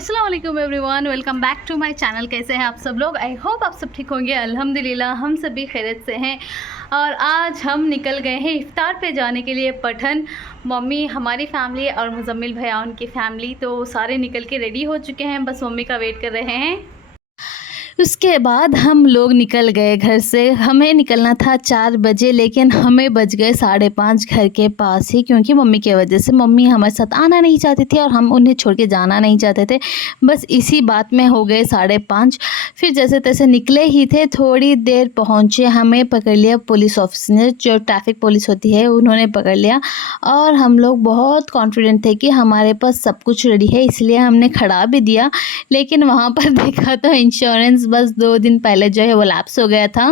अस्सलाम वालेकुम everyone, welcome back to my channel. कैसे हैं आप सब लोग? आई होप आप सब ठीक होंगे। अल्हम्दुलिल्लाह हम सभी खैरियत से हैं। और आज हम निकल गए हैं इफ्तार पे जाने के लिए पठन। मम्मी, हमारी फैमिली और मुजम्मिल भैया उनकी फैमिली तो सारे निकल के रेडी हो चुके हैं, बस मम्मी का वेट कर रहे हैं। उसके बाद हम लोग निकल गए घर से। हमें निकलना था 4 बजे, लेकिन हमें बज गए 5:30 घर के पास ही, क्योंकि मम्मी की वजह से। मम्मी हमारे साथ आना नहीं चाहती थी और हम उन्हें छोड़ के जाना नहीं चाहते थे। बस इसी बात में हो गए 5:30। फिर जैसे तैसे निकले ही थे, थोड़ी देर पहुँचे, हमें पकड़ लिया पुलिस ऑफिसर ने, जो ट्रैफिक पुलिस होती है, उन्होंने पकड़ लिया। और हम लोग बहुत कॉन्फिडेंट थे कि हमारे पास सब कुछ रेडी है, इसलिए हमने खड़ा भी दिया। लेकिन वहाँ पर देखा तो इंश्योरेंस बस 2 दिन पहले जो है वो लैप्स हो गया था।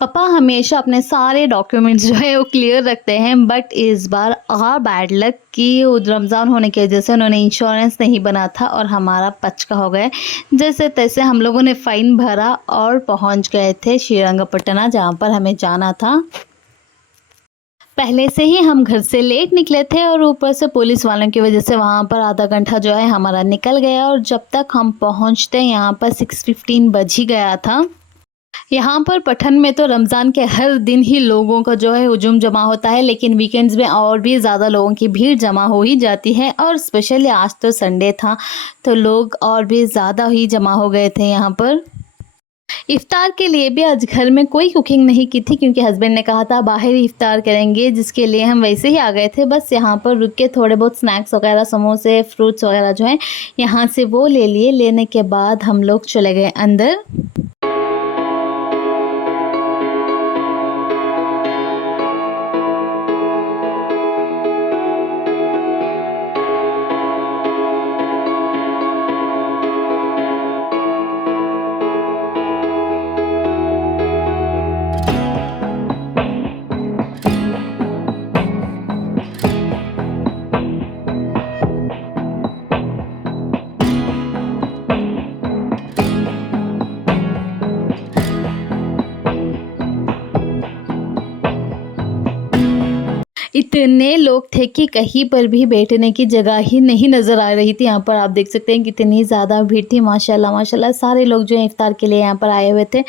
पापा हमेशा अपने सारे डॉक्यूमेंट्स जो है वो क्लियर रखते हैं, बट इस बार बैड लक कि रमज़ान होने की वजह से उन्होंने इंश्योरेंस नहीं बना था और हमारा पचका हो गया। जैसे तैसे हम लोगों ने फ़ाइन भरा और पहुंच गए थे श्रीरंगपट्टना, जहाँ पर हमें जाना था। पहले से ही हम घर से लेट निकले थे और ऊपर से पुलिस वालों की वजह से वहाँ पर आधा घंटा जो है हमारा निकल गया। और जब तक हम पहुँचते यहाँ पर 6:15 बज ही गया था। यहाँ पर पठन में तो रमज़ान के हर दिन ही लोगों का जो है हुजूम जमा होता है, लेकिन वीकेंड्स में और भी ज़्यादा लोगों की भीड़ जमा हो ही जाती है। और स्पेशली आज तो संडे था, तो लोग और भी ज़्यादा ही जमा हो गए थे यहाँ पर। इफ्तार के लिए भी आज घर में कोई कुकिंग नहीं की थी, क्योंकि हस्बैंड ने कहा था बाहर ही इफ्तार करेंगे, जिसके लिए हम वैसे ही आ गए थे। बस यहाँ पर रुक के थोड़े बहुत स्नैक्स वगैरह, समोसे, फ्रूट्स वगैरह जो हैं यहाँ से वो ले लिए। लेने के बाद हम लोग चले गए अंदर। इतने लोग थे कि कहीं पर भी बैठने की जगह ही नहीं नज़र आ रही थी। यहाँ पर आप देख सकते हैं कितनी ज़्यादा भीड़ थी। माशाल्लाह माशाल्लाह सारे लोग जो हैं इफ्तार के लिए यहाँ पर आए हुए थे।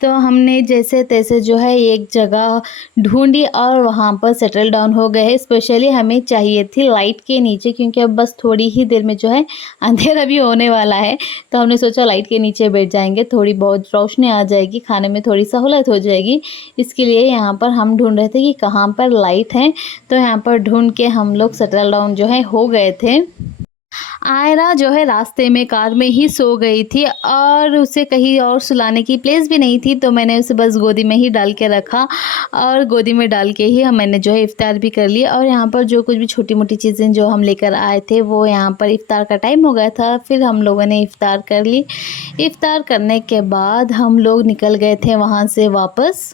तो हमने जैसे तैसे जो है एक जगह ढूंढी और वहाँ पर सेटल डाउन हो गए। स्पेशली हमें चाहिए थी लाइट के नीचे, क्योंकि अब बस थोड़ी ही देर में जो है अंधेरा भी होने वाला है। तो हमने सोचा लाइट के नीचे बैठ जाएंगे, थोड़ी बहुत रोशनी आ जाएगी, खाने में थोड़ी सहूलत हो जाएगी। इसके लिए यहाँ पर हम ढूंढ रहे थे कि कहाँ पर लाइट है। तो यहाँ पर ढूंढ के हम लोग सेटल डाउन जो है हो गए थे। आयरा जो है रास्ते में कार में ही सो गई थी और उसे कहीं और सुलाने की प्लेस भी नहीं थी, तो मैंने उसे बस गोदी में ही डाल के रखा और गोदी में डाल के ही मैंने जो है इफ्तार भी कर लिया। और यहाँ पर जो कुछ भी छोटी मोटी चीज़ें जो हम लेकर आए थे, वो यहाँ पर इफ्तार का टाइम हो गया था। फिर हम लोगों ने इफ्तार कर ली। इफ्तार करने के बाद हम लोग निकल गए थे वहाँ से वापस।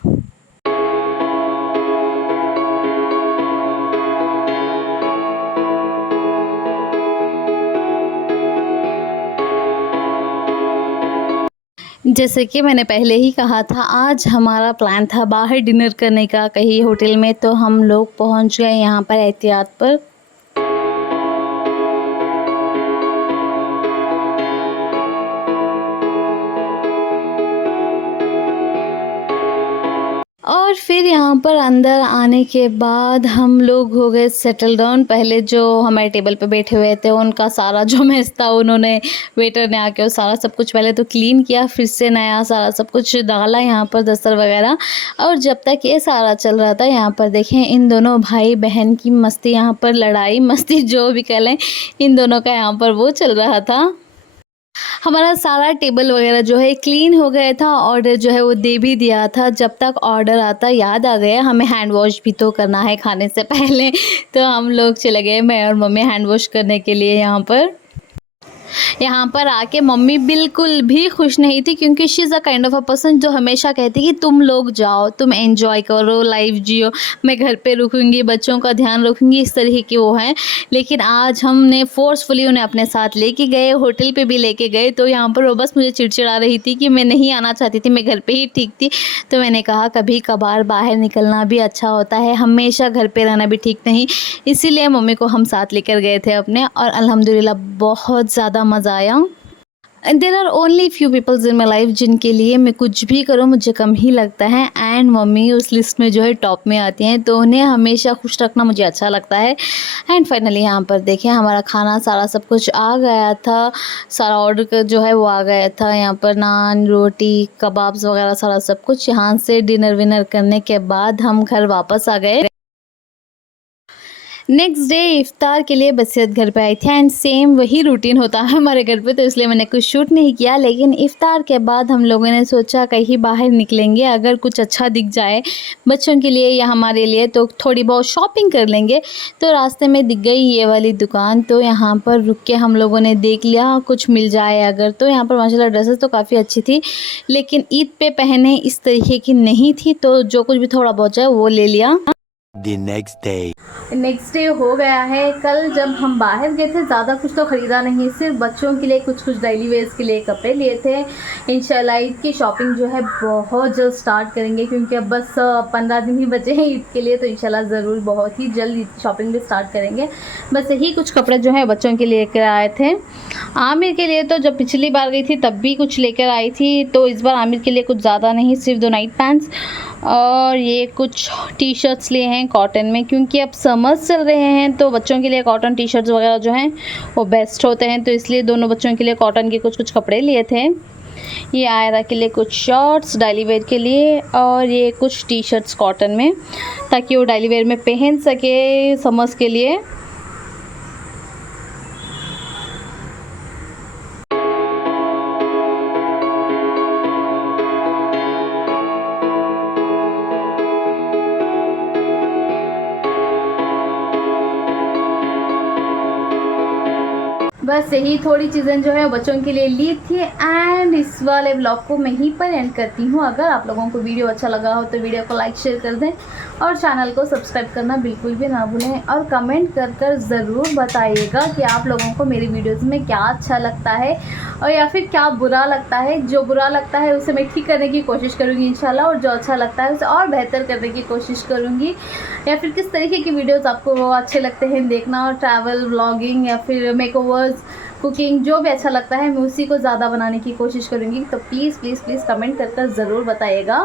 जैसे कि मैंने पहले ही कहा था, आज हमारा प्लान था बाहर डिनर करने का कहीं होटल में। तो हम लोग पहुंच गए यहाँ पर एहतियात पर। और फिर यहाँ पर अंदर आने के बाद हम लोग हो गए सेटल डाउन। पहले जो हमारे टेबल पे बैठे हुए थे उनका सारा जो मेस था, उन्होंने वेटर ने आके वो सारा सब कुछ पहले तो क्लीन किया, फिर से नया सारा सब कुछ डाला यहाँ पर, दस्तर वगैरह। और जब तक ये सारा चल रहा था, यहाँ पर देखें इन दोनों भाई बहन की मस्ती, यहाँ पर लड़ाई मस्ती जो भी कह लें, इन दोनों का यहाँ पर वो चल रहा था। हमारा सारा टेबल वगैरह जो है क्लीन हो गया था। ऑर्डर जो है वो दे भी दिया था। जब तक ऑर्डर आता याद आ गया हमें हैंड वॉश भी तो करना है खाने से पहले। तो हम लोग चले गए, मैं और मम्मी, हैंड वॉश करने के लिए। यहाँ पर आके मम्मी बिल्कुल भी खुश नहीं थी, क्योंकि she is a kind of a person जो हमेशा कहती कि तुम लोग जाओ, तुम एंजॉय करो, लाइफ जियो, मैं घर पे रुकूंगी, बच्चों का ध्यान रखूंगी, इस तरह की वो हैं। लेकिन आज हमने फोर्सफुली उन्हें अपने साथ लेके गए, होटल पे भी लेके गए। तो यहाँ पर वो बस मुझे चिड़चिड़ा रही थी कि मैं नहीं आना चाहती थी, मैं घर पे ही ठीक थी। तो मैंने कहा कभी कभार बाहर निकलना भी अच्छा होता है, हमेशा घर पे रहना भी ठीक नहीं। इसीलिए मम्मी को हम साथ लेकर गए थे अपने, और अल्हम्दुलिल्लाह बहुत ज़्यादा मज़ा आया। There are only few peoples in my life जिनके लिए मैं कुछ भी करूँ मुझे कम ही लगता है, एंड मम्मी उस लिस्ट में जो है टॉप में आती हैं, तो उन्हें हमेशा खुश रखना मुझे अच्छा लगता है। एंड फाइनली यहाँ पर देखें हमारा खाना सारा सब कुछ आ गया था, सारा ऑर्डर जो है वो आ गया था। यहाँ पर नान, रोटी, कबाब्स वगैरह सारा सब कुछ। यहाँ से डिनर विनर करने के बाद हम घर वापस आ गए। नेक्स्ट डे इफ्तार के लिए बसीरत घर पे आई थी, एंड सेम वही रूटीन होता है हमारे घर पे, तो इसलिए मैंने कुछ शूट नहीं किया। लेकिन इफ्तार के बाद हम लोगों ने सोचा कहीं बाहर निकलेंगे, अगर कुछ अच्छा दिख जाए बच्चों के लिए या हमारे लिए तो थोड़ी बहुत शॉपिंग कर लेंगे। तो रास्ते में दिख गई ये वाली दुकान, तो यहाँ पर रुक के हम लोगों ने देख लिया कुछ मिल जाए अगर। तो यहाँ पर माशाल्लाह ड्रेसेस तो काफ़ी अच्छी थी, लेकिन ईद पे पहने इस तरीके की नहीं थी, तो जो कुछ भी थोड़ा बहुत है वो ले लिया। नेक्स्ट डे हो गया है। कल जब हम बाहर गए थे ज़्यादा कुछ तो ख़रीदा नहीं, सिर्फ बच्चों के लिए कुछ डेली वेयर्स के लिए कपड़े लिए थे। इंशाल्लाह ईद की शॉपिंग जो है बहुत जल्द स्टार्ट करेंगे, क्योंकि अब बस 15 दिन ही बचे हैं ईद के लिए, तो इंशाल्लाह ज़रूर बहुत ही जल्द शॉपिंग भी स्टार्ट करेंगे। बस यही कुछ कपड़े जो है बच्चों के लिए लेकर आए थे। आमिर के लिए तो जब पिछली बार गई थी तब भी कुछ लेकर आई थी, तो इस बार आमिर के लिए कुछ ज़्यादा नहीं, सिर्फ 2 नाइट पैंट्स और ये कुछ टी शर्ट्स लिए हैं कॉटन में, क्योंकि अब समर्स चल रहे हैं तो बच्चों के लिए कॉटन टी शर्ट्स वगैरह जो हैं वो बेस्ट होते हैं, तो इसलिए दोनों बच्चों के लिए कॉटन के कुछ कपड़े लिए थे। ये आयरा के लिए कुछ शॉर्ट्स डेली वेयर के लिए, और ये कुछ टी शर्ट्स कॉटन में, ताकि वो डेली वेयर में पहन सके समर्स के लिए। बस यही थोड़ी चीज़ें जो है बच्चों के लिए ली थी, एंड इस वाले ब्लॉग को मैं यहीं पर एंड करती हूँ। अगर आप लोगों को वीडियो अच्छा लगा हो तो वीडियो को लाइक शेयर कर दें, और चैनल को सब्सक्राइब करना बिल्कुल भी ना भूलें, और कमेंट कर ज़रूर बताइएगा कि आप लोगों को मेरी वीडियोस में क्या अच्छा लगता है और या फिर क्या बुरा लगता है। जो बुरा लगता है उसे मैं ठीक करने की कोशिश करूँगी इंशाल्लाह, और जो अच्छा लगता है उसे और बेहतर करने की कोशिश करूँगी। या फिर किस तरीके की वीडियोज़ आपको वो अच्छे लगते हैं देखना, और ट्रैवल व्लॉगिंग या फिर मेकओवर्स, कुकिंग, जो भी अच्छा लगता है मैं उसी को ज़्यादा बनाने की कोशिश करूँगी। तो प्लीज़ कमेंट कर ज़रूर बताइएगा।